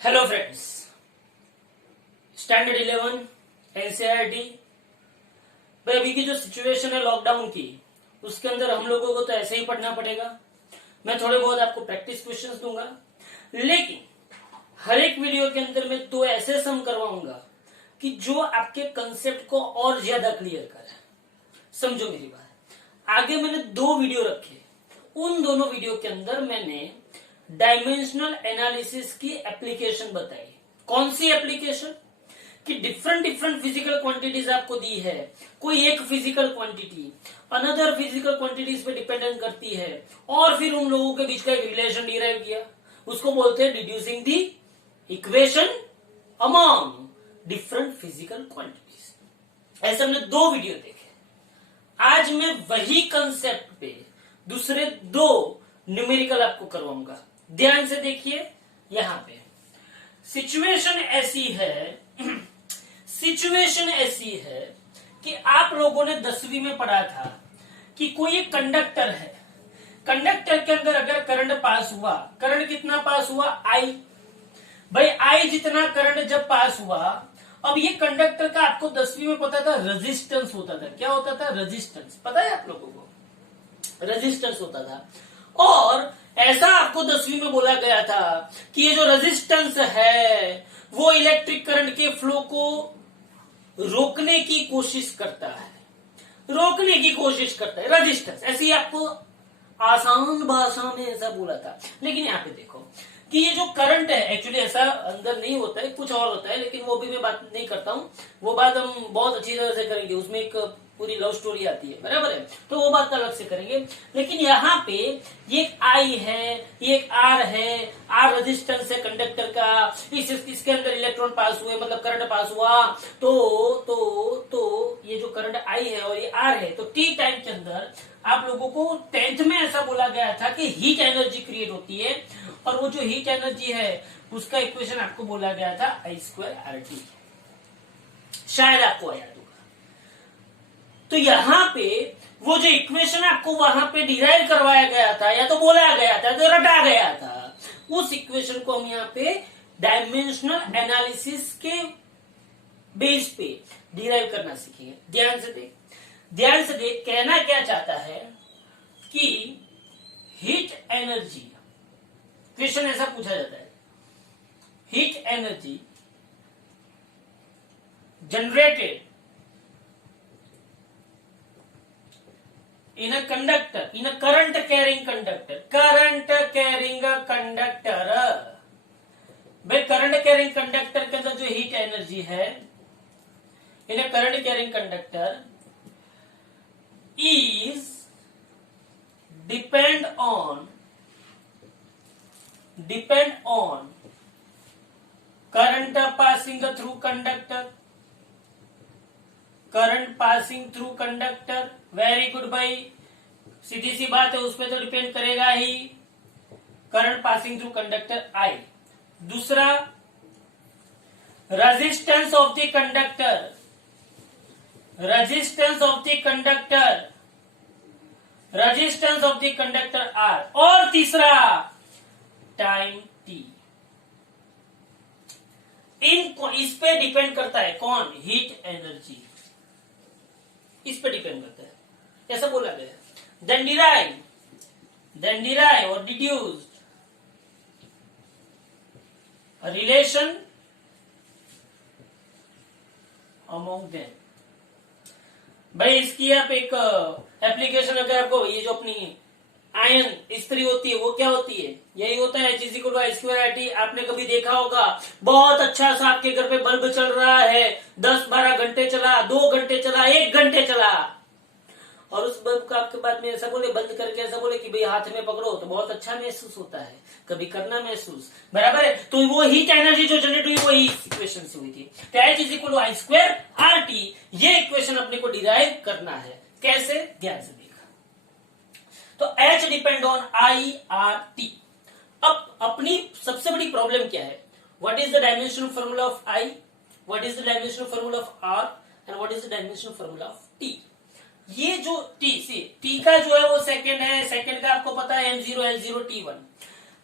Hello friends, standard 11 NCERT. भाई अभी की जो सिचुएशन है लॉकडाउन की, उसके अंदर हम लोगों को तो ऐसे ही पढ़ना पड़ेगा। मैं थोड़े बहुत आपको प्रैक्टिस क्वेश्चंस दूंगा, लेकिन हर एक वीडियो के अंदर मैं दो ऐसे सम करवाऊंगा कि जो आपके कंसेप्ट को और ज्यादा क्लियर करे। समझो मेरी बात। आगे मैंने दो वीडियो रखे, उन दोनों वीडियो के अंदर मैंने डायमेंशनल एनालिसिस की एप्लीकेशन बताई। कौन सी एप्लीकेशन? कि डिफरेंट डिफरेंट फिजिकल क्वांटिटीज आपको दी है, कोई एक physical quantity another physical quantities पे डिपेंडेंट करती है, और फिर उन लोगों के बीच का एक रिलेशन डिराइव किया, उसको बोलते हैं deducing the equation among different physical quantities. ऐसे हमने दो वीडियो देखे। आज मैं वही कंसेप्ट पे दूसरे दो न्यूमेरिकल आपको करवाऊंगा। ध्यान से देखिए। यहां पे सिचुएशन ऐसी है सिचुएशन ऐसी है कि आप लोगों ने 10वीं में पढ़ा था कि कोई एक कंडक्टर है, कंडक्टर के अंदर अगर करंट पास हुआ, करंट कितना पास हुआ? आई। भाई आई जितना करंट जब पास हुआ, अब ये कंडक्टर का आपको 10वीं में पता था रेजिस्टेंस होता था। क्या होता था? रेजिस्टेंस। पता है आप लोगों को? रेजिस्टेंस होता था। और ऐसा आपको 10वीं में बोला गया था कि ये जो रेजिस्टेंस है वो इलेक्ट्रिक करंट के फ्लो को रोकने की कोशिश करता है, रोकने की कोशिश करता है रेजिस्टेंस। ऐसे ही आपको आसान भाषा में ऐसा बोला था। लेकिन यहाँ पे देखो कि ये जो करंट है, एक्चुअली ऐसा अंदर नहीं होता है, कुछ और होता है, लेकिन वो भी मैं बात नहीं करता हूँ। वो बात हम बहुत अच्छी तरह से करेंगे, उसमें एक पूरी लव स्टोरी आती है, बराबर है, तो वो बात अलग से करेंगे। लेकिन यहाँ पे ये एक आई है, ये एक आर है, आर रेजिस्टेंस है कंडक्टर का, इसके अंदर इलेक्ट्रॉन पास हुए, मतलब करंट पास हुआ, तो ये जो करंट आई है और ये आर है, तो टी टाइम के अंदर आप लोगों को 10th में ऐसा बोला गया था कि हीट एनर्जी क्रिएट होती है, और वो जो हीट एनर्जी है उसका इक्वेशन आपको बोला गया था I²RT। शायद आपको याद होगा। तो यहां पे वो जो इक्वेशन आपको वहां पे डिराइव करवाया गया था, या तो बोला गया था, तो रटा गया था, उस इक्वेशन को हम यहाँ पे डायमेंशनल एनालिसिस के बेस पे डिराइव करना सीखेंगे। ध्यान से देख। कहना क्या चाहता है कि हीट एनर्जी, क्वेश्चन ऐसा पूछा जाता है, heat energy generated in a conductor, in a current carrying conductor, भाई करंट कैरिंग कंडक्टर के अंदर जो हीट एनर्जी है in a current carrying conductor is depend on current passing through conductor. Very good भाई, सीधी सी बात है, उस पर तो डिपेंड करेगा ही, current passing through conductor I. दूसरा, resistance of the conductor R. और तीसरा, टाइम टी। इस पे डिपेंड करता है कौन? हीट एनर्जी, इस पे डिपेंड करता है, ऐसा बोला गया। देन डिराइव और deduced a relation among them। भाई इसकी आप एक एप्लीकेशन, अगर आपको ये जो अपनी आयन स्त्री होती है वो क्या होती है? यही होता है I²RT। आपने कभी देखा होगा, बहुत अच्छा सा आपके घर पे बल्ब चल रहा है, 10-12 घंटे चला, 2 घंटे चला, 1 घंटे चला, और उस बल्ब को आपके बाद में ऐसा बोले, बंद करके ऐसा बोले कि भाई हाथ में पकड़ो, तो बहुत अच्छा महसूस होता है, कभी करना महसूस, बराबर है। तो वो हीट एनर्जी जो जनरेट हुई वो इक्वेशन से हुई थी। तो I²RT, ये इक्वेशन अपने को डिराइव करना है। कैसे? ध्यान से देखा। तो H डिपेंड ऑन I/R/T। अब अपनी सबसे बड़ी प्रॉब्लम क्या है? What is the dimensional formula of I, what is the dimensional formula of R, and what is the dimensional formula of T। ये जो टी का जो है वो सेकंड है, सेकंड का आपको पता है M0 L0 T1।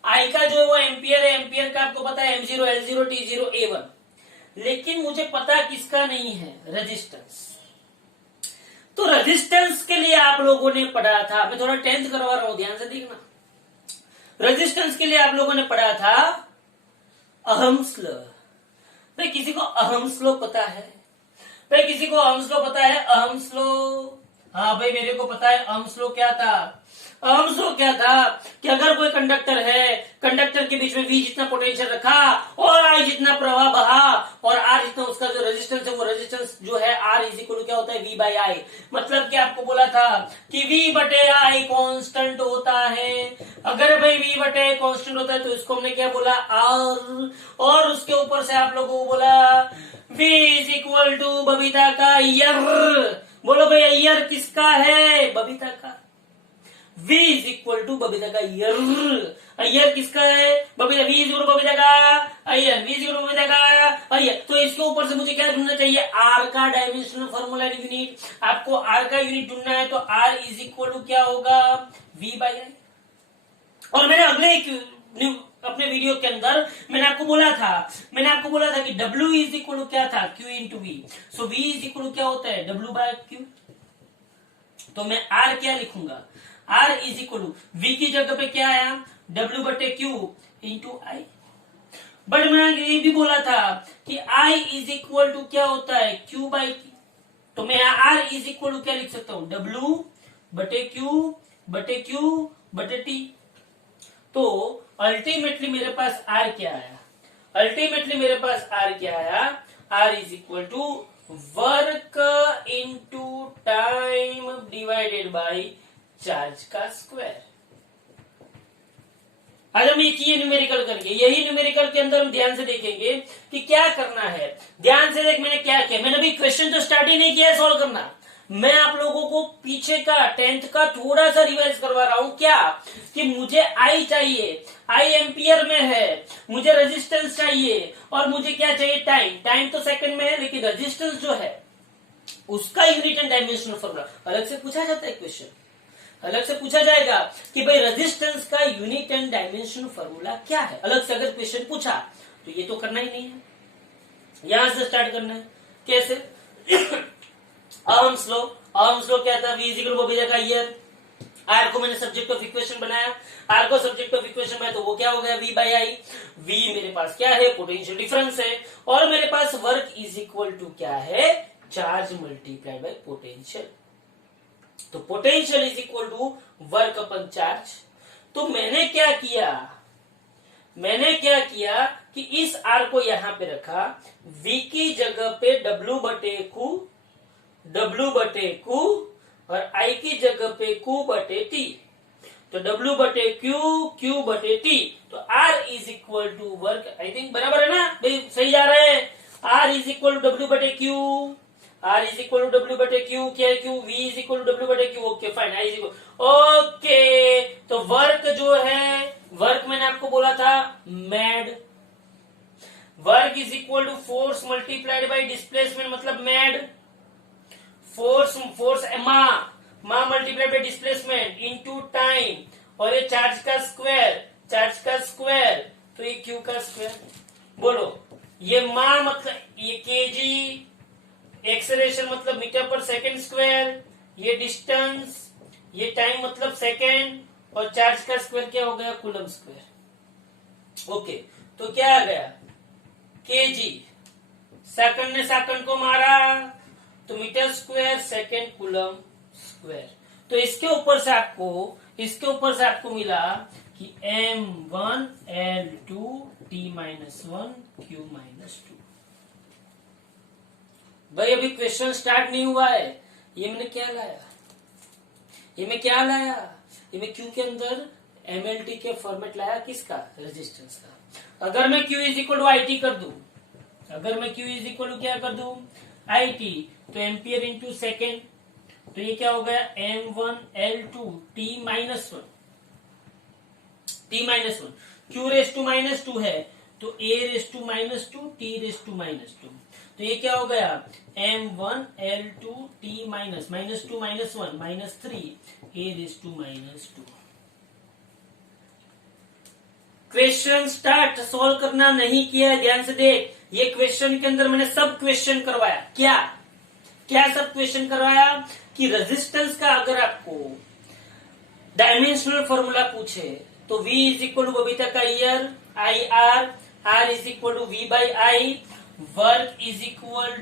आई का जो है वो एम्पियर है, एम्पियर का आपको पता है M0 L0 T0 A1, लेकिन मुझे पता किसका नहीं है, रेजिस्टेंस। तो रेजिस्टेंस के लिए आप लोगों ने पढ़ा था, मैं थोड़ा टेंथ करवा रहा हूं, ध्यान से देखना। रेजिस्टेंस के लिए आप लोगों ने पढ़ा था अहम्स लॉ। भाई किसी को अहम्स लॉ पता है? भाई किसी को अहम्स लॉ पता है? अहम्स लॉ, हाँ भाई मेरे को पता है। अहम्स लॉ क्या था? अहम्स लॉ क्या था कि अगर कोई कंडक्टर है, कंडक्टर के बीच में V जितना पोटेंशियल रखा और I जितना प्रवाह बहा और R जितना उसका जो रेजिस्टेंस है, वो रेजिस्टेंस जो है R इज इक्वल टू क्या होता है, V बाई I। मतलब कि आपको बोला था कि V बटे I कांस्टेंट होता है। अगर भाई V बटे I कांस्टेंट होता है तो इसको हमने क्या बोला, R, और उसके ऊपर से आप लोगों को बोला V is equal to Babita का ईयर। बोलो भाई ईयर किसका है? बबीता का। V is equal to Babita का ईयर। ईयर किसका है? Babita. V is equal to Babita का Iyer, V is equal to Babita का ईयर। तो इसके ऊपर से मुझे क्या ढूंढना चाहिए? R का डायमेंशनल फॉर्मूला यूनिट। आपको R का यूनिट ढूंढना है तो R इज इक्वल टू क्या होगा, V बाई I। और मैंने अगले अपने वीडियो के अंदर मैंने आपको बोला था कि W इज इक्वल टू क्या था, Q into V। So V is equal to क्या होता है, W बाय Q। तो मैं R क्या लिखूंगा, R is equal to V की जगह पे क्या आया, W बटे Q इंटू I। बट मैंने ये भी बोला था कि I इज इक्वल टू क्या होता है, Q बाई Q। तो मैं R इज इक्वल टू क्या लिख सकता हूं, W बटे Q बटे T। तो अल्टीमेटली मेरे पास R क्या आया, R is equal to work into time divided by charge का स्क्वायर। आज हम एक ये न्यूमेरिकल करके, यही न्यूमेरिकल के अंदर हम ध्यान से देखेंगे कि क्या करना है। ध्यान से देख, मैंने क्या किया, मैंने अभी क्वेश्चन तो स्टार्ट ही नहीं किया है सॉल्व करना। मैं आप लोगों को पीछे का 10th का थोड़ा सा रिवाइज करवा रहा हूं। क्या कि मुझे I चाहिए, I एम्पियर में है, मुझे रेजिस्टेंस चाहिए और मुझे क्या चाहिए, टाइम तो सेकंड में है, लेकिन रेजिस्टेंस जो है उसका यूनिट एंड डायमेंशनल फॉर्मूला अलग से पूछा जाता है। क्वेश्चन अलग से पूछा जाएगा कि भाई रेजिस्टेंस का यूनिट एंड डायमेंशनल फॉर्मूला क्या है। अलग से अगर क्वेश्चन पूछा तो ये तो करना ही नहीं है, यहां से स्टार्ट करना है। कैसे? अहम्स लॉ क्या था, V is equal to Babita का ईयर। R को मैंने सब्जेक्ट ऑफ इक्वेशन बनाया, R को सब्जेक्ट ऑफ इक्वेशन बनाया तो वो क्या हो गया, V बाई I। V मेरे पास क्या है, पोटेंशियल डिफरेंस है, और मेरे पास वर्क इज इक्वल टू क्या है, चार्ज मल्टीप्लाइड बाय पोटेंशियल। तो potential is equal to work upon charge. तो मैंने क्या किया कि इस R को यहां पे रखा, V की जगह पे W बटे Q और I की जगह पे Q बटे T। तो W बटे Q बटे T। तो R is equal to work, I think बराबर है ना भाई, सही जा रहे हैं। R is equal to W बटे Q, R is equal to W बटे Q, क्या है Q, V is equal to W बटे Q। Okay fine, I is equal, okay. तो वर्क जो है, वर्क मैंने आपको बोला था मैड, work is equal to force multiplied by displacement, मतलब मैड। फोर्स माँ multiplied by displacement into time, और ये चार्ज का स्क्वायर, तो ये Q का स्क्वायर। बोलो, ये माँ मतलब ये केजी, एक्सेलरेशन मतलब मीटर पर सेकंड स्क्वायर, ये डिस्टेंस, ये टाइम मतलब सेकंड, और चार्ज का स्क्वायर क्या हो गया, कूलम स्क्वायर। ओके, तो क्या आ गया, केजी, सेकंड ने सेकंड को मारा तो metre square second coulomb square. तो इसके ऊपर से आपको मिला कि M1 L2 T-1 Q-2। भाई अभी क्वेश्चन स्टार्ट नहीं हुआ है। ये मैं क्या लाया, ये मैं Q के अंदर MLT के फॉर्मेट लाया, किसका, रेजिस्टेंस का। अगर मैं Q is equal to IT कर दूं, क्या कर दूं, IT, तो एम्पियर इंटू सेकेंड, तो ये क्या हो गया, M1 L2 T-1, Q race to -2 है तो A raise to -2 T raise to -2, तो ये क्या हो गया, M1 L2 T -2 -1 -3 A raise to -2। Question start solve करना नहीं किया है, ध्यान से देख। ये क्वेश्चन के अंदर मैंने सब क्वेश्चन करवाया। क्या क्या सब क्वेश्चन करवाया कि रेजिस्टेंस का अगर आपको डायमेंशनल फॉर्मूला पूछे तो V is equal to Babita का Iyer I R is equal to V by I, work is equal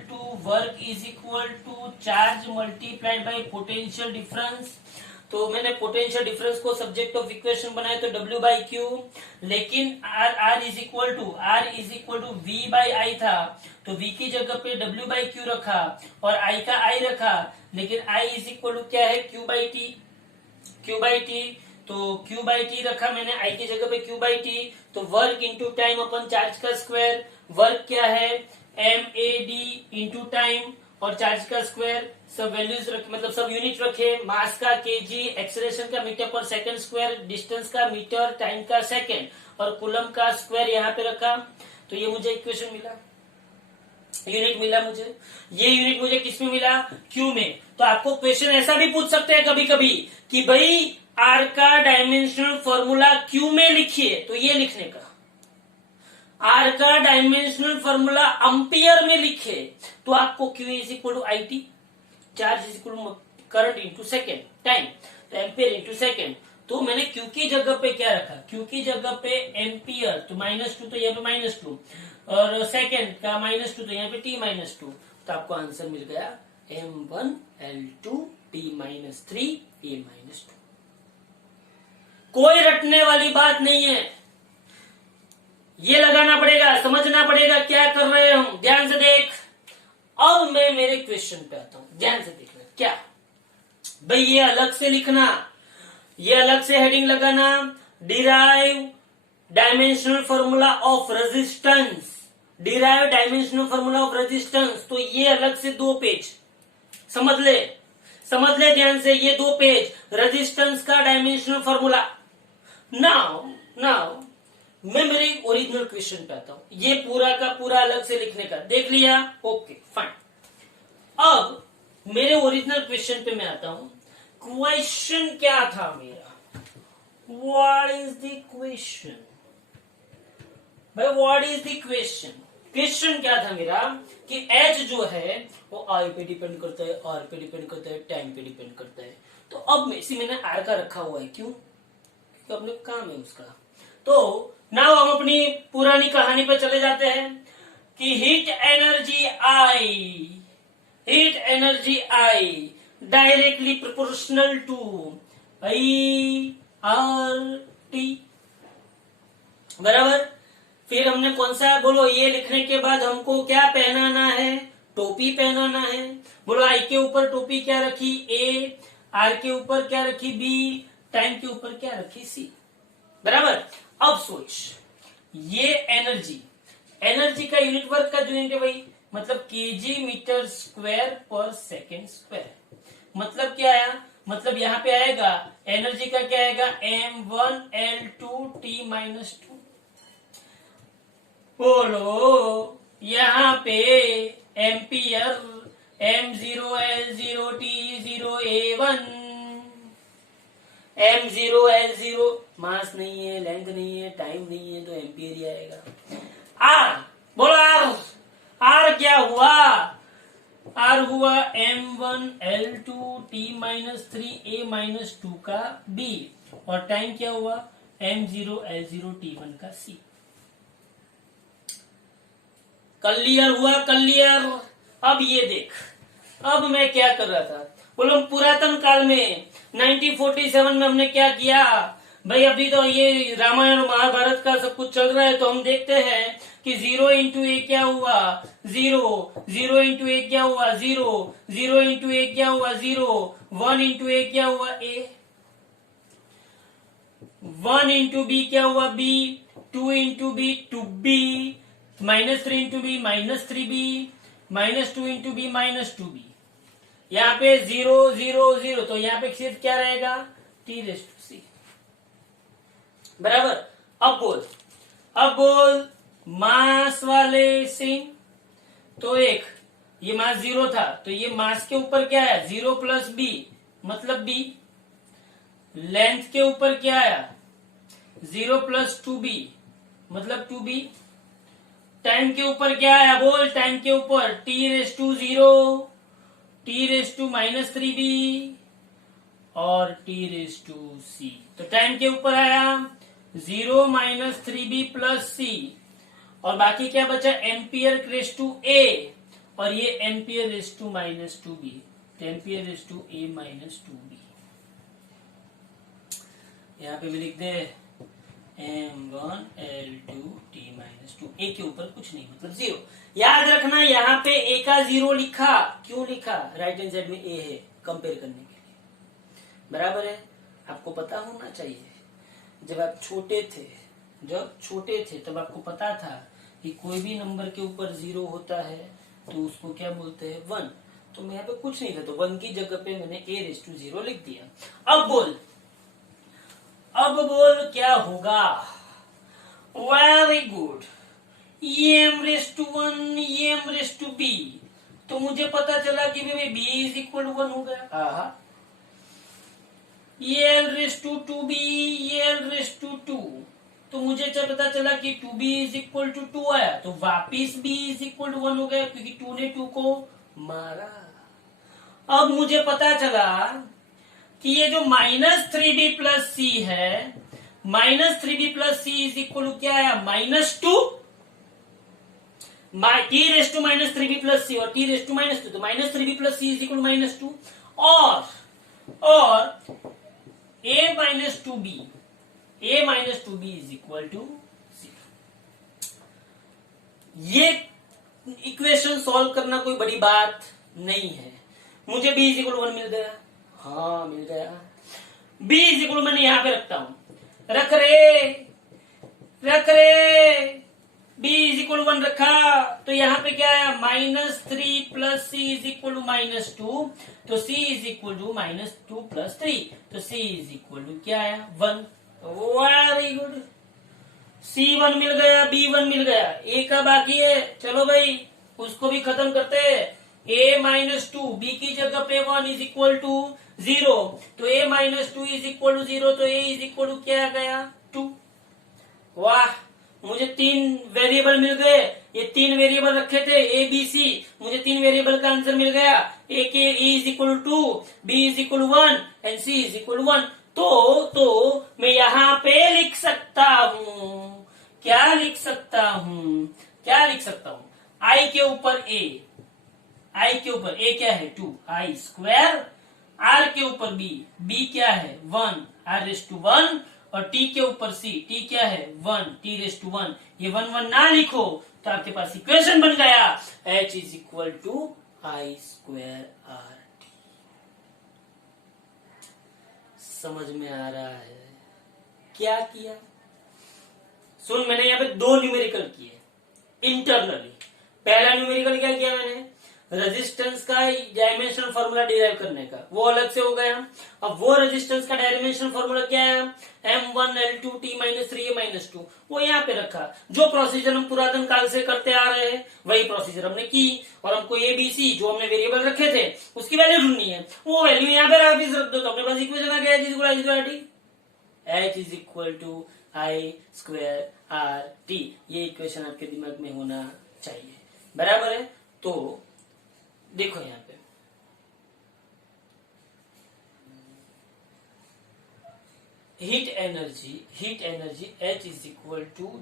to charge multiplied by potential difference. तो मैंने पोटेंशियल डिफरेंस को सब्जेक्ट ऑफ इक्वेशन बनाया तो W बाई क्यू, लेकिन R is equal to V by I था तो V की जगह पे W बाई क्यू रखा और I का I रखा, लेकिन I इज इक्वल टू क्या है Q बाई टी, तो Q बाई टी रखा मैंने I की जगह पे Q बाई टी। तो वर्क इंटू टाइम अपन चार्ज का स्क्वायर, वर्क क्या है MAD इंटू टाइम और चार्ज का स्क्वायर, सब वैल्यूज रखे मतलब सब यूनिट रखे, मास का केजी, एक्सेलरेशन का मीटर पर सेकंड स्क्वायर, डिस्टेंस का मीटर, टाइम का सेकंड और कूलम का स्क्वायर यहाँ पे रखा। तो ये मुझे इक्वेशन मिला, यूनिट मिला मुझे। ये यूनिट मुझे किस में मिला? क्यू में। तो आपको क्वेश्चन ऐसा भी पूछ सकते हैं कभी कभी कि भाई आर का डायमेंशनल फॉर्मूला क्यू में लिखिए, तो ये लिखने का। आर का डायमेंशनल फॉर्मूला एम्पियर में लिखे तो आपको Q is equal to I T, charge is equal to current into second, time तो एम्पियर इंटू सेकेंड। तो मैंने क्यू की जगह पे क्या रखा? क्यू की जगह पे एम्पियर, तो -2 तो यहाँ पे -2 और सेकेंड का -2 तो यहाँ पे t-2। तो आपको आंसर मिल गया M1L2 t-3 a-2। कोई रटने वाली बात नहीं है, ये लगाना पड़ेगा, समझना पड़ेगा क्या कर रहे हैं हम। ध्यान से देख। अब मैं मेरे क्वेश्चन पे आता हूं, ध्यान से देखना। क्या भाई ये अलग से लिखना, ये अलग से हेडिंग लगाना, derive dimensional formula of resistance, derive dimensional formula of resistance. तो ये अलग से 2 पेज समझ ले ध्यान से, ये 2 पेज रेजिस्टेंस का डायमेंशनल फॉर्मूला। नाउ मैं मेरे ओरिजिनल क्वेश्चन पे आता हूं। ये पूरा का पूरा अलग से लिखने का देख लिया, ओके फाइन। अब मेरे ओरिजिनल क्वेश्चन पे मैं आता हूं। क्वेश्चन क्या था मेरा? What is the question? भाई what is the question? Question क्या था मेरा कि एच जो है वो आई पे डिपेंड करता है, आर पे डिपेंड करता है, टाइम पे डिपेंड करता है। तो अब इसी मैंने आर का रखा हुआ है, क्यों? क्योंकि अपने काम है उसका। तो नाउ हम अपनी पुरानी कहानी पे चले जाते हैं कि heat energy I directly proportional to I R T, बराबर। फिर हमने कौन सा बोलो, ये लिखने के बाद हमको क्या पहनाना है? टोपी पहनाना है। बोलो आई के ऊपर टोपी क्या रखी? ए, आर के ऊपर क्या रखी? बी, टाइम के ऊपर क्या रखी? सी, बराबर। अब सोच, ये एनर्जी का यूनिट वर्क का जो यूनिट है भाई, मतलब केजी मीटर स्क्वायर पर सेकेंड स्क्वायर। मतलब क्या आया? मतलब यहाँ पे आएगा एनर्जी का क्या आएगा? M1L2 t-2। बोलो यहाँ पे ampere M0L0 t0 a1, M0L0 मास नहीं है, लेंथ नहीं है, टाइम नहीं है, तो एम्पियर ही आएगा। आर, बोलो आर क्या हुआ? आर हुआ M1L2 t-3 a-2 का B, और टाइम क्या हुआ? M0L0 t1 का C। क्लियर हुआ? क्लियर। अब ये देख, अब मैं क्या कर रहा था? बोलो पुरातन काल में 1947 में हमने क्या किया भाई? अभी तो ये रामायण और महाभारत का सब कुछ चल रहा है, तो हम देखते हैं कि 0 इंटू ए क्या हुआ? 0, 0 इंटू ए क्या हुआ? 0, 0 इंटू ए क्या हुआ? 0, 1 इंटू ए क्या हुआ? ए, 1 इंटू बी क्या हुआ? B, 2 into B 2b, -3 into B -3b, -2 into B -2b। यहाँ पे 0 0 0, तो यहाँ पे सिर्फ क्या रहेगा? t⁻⁶, बराबर। अब बोल मास वाले सिंह। तो एक ये मास 0 था, तो ये मास के ऊपर क्या है? 0 प्लस बी मतलब b। लेंथ के ऊपर क्या आया? 0 प्लस 2b मतलब 2b। टाइम के ऊपर क्या आया बोल, टाइम के ऊपर t⁻0, t⁻−3b और t⁻c। तो टाइम के ऊपर आया 0 - 3b + c और बाकी क्या बचा, एम्पियर⁻a और ये एम्पियर⁻⁻2b, तो एम्पियर⁻a⁻2b। यहाँ पे भी लिख दे m1 L2 t-2, a के ऊपर कुछ नहीं मतलब 0। याद रखना यहाँ पे a का 0 लिखा, क्यों लिखा, राइट हैंड साइड में a है कंपेयर करने के लिए, बराबर है। आपको पता होना चाहिए, जब आप छोटे थे तब आपको पता था कि कोई भी नंबर के ऊपर 0 होता है तो उसको क्या बोलते हैं, 1। तो मैं यहाँ पे कुछ नहीं था, तो 1 की जगह पे मैंने a⁻0 लिख दिया। अब बोल क्या होगा, वेरी गुड, m⁻1 m⁻b। तो मुझे पता चला कि b = 1 हो गया। l⁻2b l⁻2, तो मुझे पता चला कि 2b = 2 आया, तो वापिस b = 1 हो गया क्योंकि 2 ने 2 को मारा। अब मुझे पता चला कि ये जो -3b + c है, -3b + c = क्या आया, -2, t⁻−3b + c और t⁻², तो -3b + c = -2 और a-2b = 0। ये इक्वेशन सॉल्व करना कोई बड़ी बात नहीं है। मुझे b = 1 मिल गया, हाँ मिल गया। b = मैंने यहां पे रखता हूं, रख रे b = 1 रखा, तो यहाँ पे क्या आया, -3 + c = -2, तो c = -2 + 3, तो c = क्या आया, 1। वेरी गुड, c1 मिल गया, b1 मिल गया, a का बाकी है। चलो भाई उसको भी खत्म करते हैं। a-2, b की जगह पे 1 = 0, तो a-2 = 0, तो a = क्या आ गया, 2। वाह, मुझे 3 वेरिएबल मिल गए। ये 3 वेरिएबल रखे थे a b c, मुझे 3 वेरिएबल का आंसर मिल गया। a के e = 2, b = 1 एंड c = 1। तो मैं यहाँ पे लिख सकता हूँ, क्या लिख सकता हूँ, I के ऊपर a क्या है, 2 I², r के ऊपर b क्या है, 1 r⁻1 और t के ऊपर c, t क्या है, 1 t⁻1। ये 1 1 ना लिखो तो आपके पास इक्वेशन बन गया, h = I²R। समझ में आ रहा है क्या किया? सुन, मैंने यहाँ पे 2 न्यूमेरिकल किए इंटरनली। पहला न्यूमेरिकल क्या किया मैंने, रेजिस्टेंस का डायमेंशनल फॉर्मूला डिराइव करने का, वो अलग से हो गया। अब वो रेजिस्टेंस का डायमेंशनल फॉर्मूला क्या है, m1 L2 t-3a-2, वो यहाँ पे रखा। जो प्रोसीजर हम पुरातन काल से करते आ रहे हैं वही प्रोसीजर हमने की, और हमको ABC जो हमने वेरिएबल रखे थे उसकी वैल्यू ढूंढनी है। वो वैल्यू यहाँ पे वापिस रख दो, तो अपने पास इक्वेशन आ गया h = I²RT। ये इक्वेशन आपके दिमाग में होना चाहिए, बराबर है। तो देखो यहाँ पे heat energy H =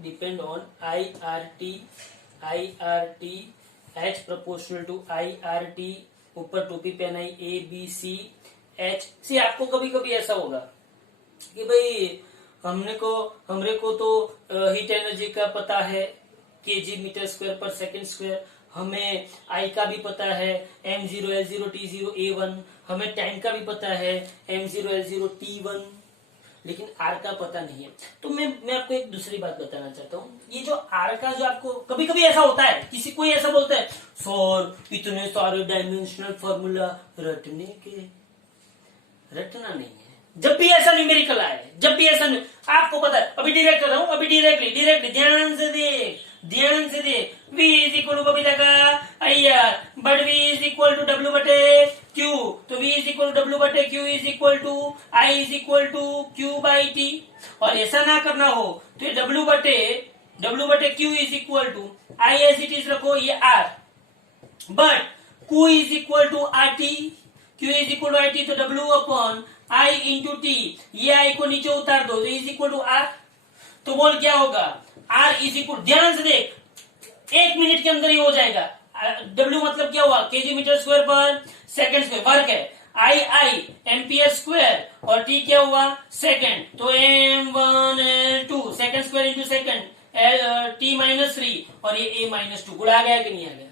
depend on IRT, H proportional to IRT, ऊपर टोपी पहनाई A B C H। सी आपको कभी कभी ऐसा होगा कि भाई हमरे को तो हीट एनर्जी का पता है kg/m²/s², हमें I का भी पता है m0 L0 t0 A1, हमें टाइम का भी पता है m0 L0 t1, लेकिन R का पता नहीं है। तो मैं आपको एक दूसरी बात बताना चाहता हूँ। ये जो R का जो आपको कभी कभी ऐसा होता है, किसी कोई ऐसा बोलता है सर इतने सारे डायमेंशनल फॉर्मूला रटने के, रटना नहीं है। जब भी ऐसा न्यूमेरिकल आए, जब भी ऐसा आपको पता है, अभी डायरेक्ट कर रहा हूं, अभी डायरेक्टली ध्यान से देख V = कभी लगा IR, बट V = W/Q, तो V = W/Q I = Q/T। और ऐसा ना करना हो तो W/Q W बटे Q is equal to I as it is रखो, ये R, but Q is equal to RT, Q is equal to RT, तो W upon I into T, ये I को नीचे उतार दो तो इज इक्वल टू R। तो बोल क्या होगा, R इज इक्वल, ध्यान से देख, 1 मिनट के अंदर ही हो जाएगा। W मतलब क्या हुआ, केजी मीटर स्क्वायर पर सेकंड स्क्वायर, वर्क है, I एम्पियर स्क्वायर, और T क्या हुआ, सेकंड, तो M1L2 second square into second, T minus 3, और ये A माइनस 2, गुणा गया कि नहीं आ गया,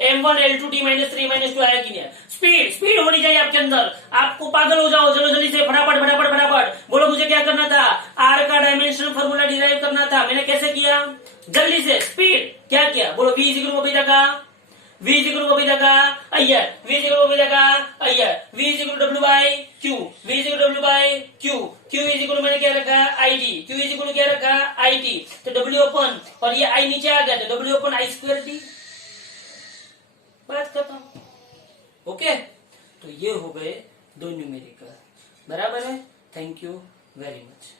M1L2 T माइनस 3 माइनस 2 आया कि नहीं आया। स्पीड होनी चाहिए आपके अंदर, आपको पागल हो जाओ, चलो जल्दी से फटाफट फटाफट फटाफट बोलो, मुझे क्या करना था, R का डायमेंशनल फॉर्मूला डिराइव करना था, मैंने कैसे किया, जल्दी से स्पीड, क्या किया बोलो, V is equal to Babita का, V is equal to Babita का Iyer, V is equal to Babita का Iyer, V is equal to W by Q, V is equal to W by Q, Q is equal to मैंने क्या रखा IT, Q is equal to क्या रखा IT, तो W अपन, और ये I नीचे आ गया तो W upon I square T, बात खत्म। ओके, तो ये हो गए 2 न्यूमेरिकल, बराबर है। Thank you very much.